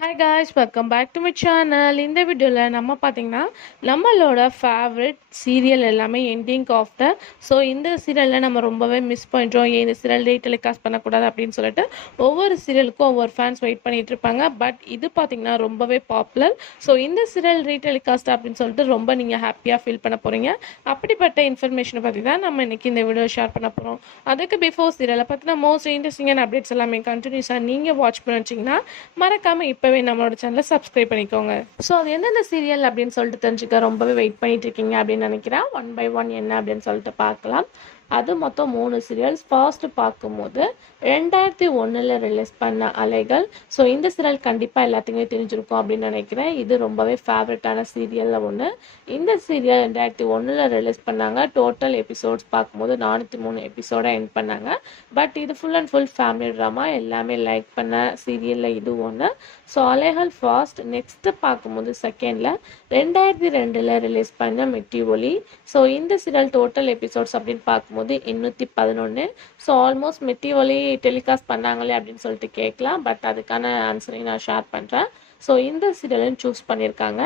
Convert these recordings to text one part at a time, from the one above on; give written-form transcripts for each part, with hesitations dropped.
Hi guys, welcome back to my channel. இந்த வீடியோவில் நம்ம பார்த்தீங்கன்னா நம்மளோட ஃபேவரட் சீரியல் எல்லாமே எண்டிங் ஆஃப் த இந்த சீரியலில் நம்ம ரொம்பவே மிஸ் பண்ணுறோம். ஏன் இந்த சீரியல் டெலிகாஸ்ட் பண்ணக்கூடாது அப்படின்னு சொல்லிட்டு ஒவ்வொரு சீரியலுக்கும் ஒவ்வொரு ஃபேன்ஸ் வெயிட் பண்ணிட்டு இருப்பாங்க. பட் இது பார்த்தீங்கன்னா ரொம்பவே பாப்புலர். இந்த சீரியல் ரீடெலிகாஸ்ட் அப்படின்னு சொல்லிட்டு ரொம்ப நீங்கள் ஹாப்பியாக ஃபீல் பண்ண போகிறீங்க. அப்படிப்பட்ட இன்ஃபர்மேஷனை பற்றி தான் நம்ம இன்றைக்கி இந்த வீடியோ ஷேர் பண்ண போகிறோம். அதுக்கு பிஃபோர் சீரியலை பற்றின மோஸ்ட் இன்ட்ரெஸ்டிங்கான அப்டேட்ஸ் எல்லாமே கண்டினியூஸாக நீங்கள் வாட்ச் பண்ண வச்சிங்கன்னா மறக்காமல் இப்போவே நம்மளோட சேனலை சப்ஸ்கிரைப் பண்ணிக்கோங்க. அது எந்தெந்த சீரியல் அப்படின்னு சொல்லிட்டு தெரிஞ்சுக்க ரொம்பவே வெயிட் பண்ணிட்டு இருக்கீங்க அப்படின்னு நினைக்கிறேன். ஒன் பை ஒன் என்ன அப்படின்னு சொல்லிட்டு பார்க்கலாம். அது மொத்தம் 3 சீரியல்ஸ். ஃபர்ஸ்ட் பார்க்கும்போது 2001 ரிலீஸ் பண்ண அலைகள். இந்த சீரியல் கண்டிப்பாக எல்லாத்துக்குமே தெரிஞ்சிருக்கும் அப்படின்னு நினைக்கிறேன். இது ரொம்பவே ஃபேவரட்டான சீரியலில் ஒன்று. இந்த சீரியல் 2001 ரிலீஸ் பண்ணாங்க. டோட்டல் எபிசோட்ஸ் பார்க்கும்போது 403 எபிசோடாக எண்ட் பண்ணாங்க. பட் இது full and full family drama, எல்லாமே லைக் பண்ண சீரியலில் இது ஒன்று. அலைகள் ஃபாஸ்ட். நெக்ஸ்ட்டு பார்க்கும்போது செகண்டில் 2002 ரிலீஸ் பண்ண மெட்டி ஒலி. இந்த சீரியல் டோட்டல் எபிசோட்ஸ் அப்படின்னு பார்க்கும்போது 811. ஆல்மோஸ்ட் மெட்டி ஒலி டெலிகாஸ்ட் பண்ணாங்களே அப்படின்னு சொல்லிட்டு கேட்கலாம். பட் அதுக்கான ஆன்சரையும் நான் ஷேர் பண்ணுறேன். இந்த சீரியலையும் சூஸ் பண்ணியிருக்காங்க.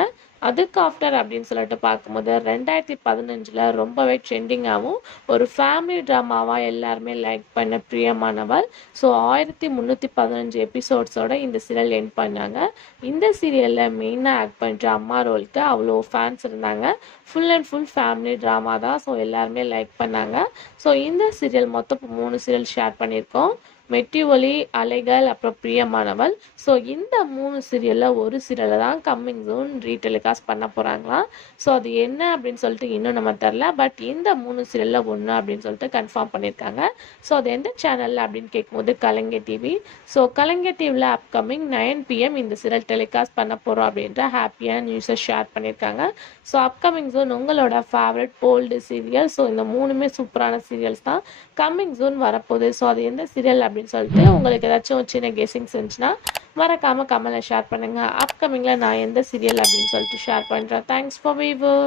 அதுக்கு ஆஃப்டர் அப்படின்னு சொல்லிட்டு பார்க்கும்போது 2015 ரொம்பவே ட்ரெண்டிங்காகவும் ஒரு ஃபேமிலி ட்ராமாவாக எல்லாருமே லைக் பண்ண பிரியமானவள். 1315 எபிசோட்ஸோட இந்த சீரியல் எண்ட் பண்ணாங்க. இந்த சீரியலில் மெயினாக ஆக்ட் பண்ணுற அம்மா ரோலுக்கு அவ்வளோ ஃபேன்ஸ் இருந்தாங்க. Full and full family drama தான். எல்லாருமே லைக் பண்ணாங்க. இந்த சீரியல் மொத்தம் 3 சீரியல் ஷேர் பண்ணியிருக்கோம். மெட்டி ஒலி, அலைகள், அப்புறம் பிரியமானவள். இந்த 3 சீரியலில் ஒரு சீரியலை தான் கம்மிங் ஜூன் ரீடெலிகாஸ்ட் பண்ண போகிறாங்களாம். அது என்ன அப்படின்னு சொல்லிட்டு இன்னும் நம்ம தெரில. பட் இந்த 3 சீரியலில் ஒன்று அப்படின்னு சொல்லிட்டு கன்ஃபார்ம் பண்ணியிருக்காங்க. அது எந்த சேனலில் அப்படின்னு கேட்கும்போது கலைஞர் டிவி. கலைஞர் டிவியில் அப்கமிங் 9 PM இந்த சீரியல் டெலிகாஸ்ட் பண்ண போகிறோம் அப்படின்ற ஹாப்பியான நியூஸை ஷேர் பண்ணியிருக்காங்க. அப்கமிங் ஜூன் உங்களோட ஃபேவரட் போல்டு சீரியல். இந்த 3மே சூப்பரான சீரியல்ஸ் தான். கம்மிங் ஜூன் வரப்போகுது. அது எந்த சீரியல் அப்படின்னு சொல்லிட்டு உங்களுக்கு ஏதாச்சும் சின்ன கெஸிங்ஸ் இருந்துச்சுன்னா மறக்காமல் கமெண்ட்ல ஷேர் பண்ணுங்கள். அப்கமிங்கில் நான் எந்த சீரியல் அப்படின்னு சொல்லிட்டு ஷேர் பண்ணுறேன். Thanks for viewer.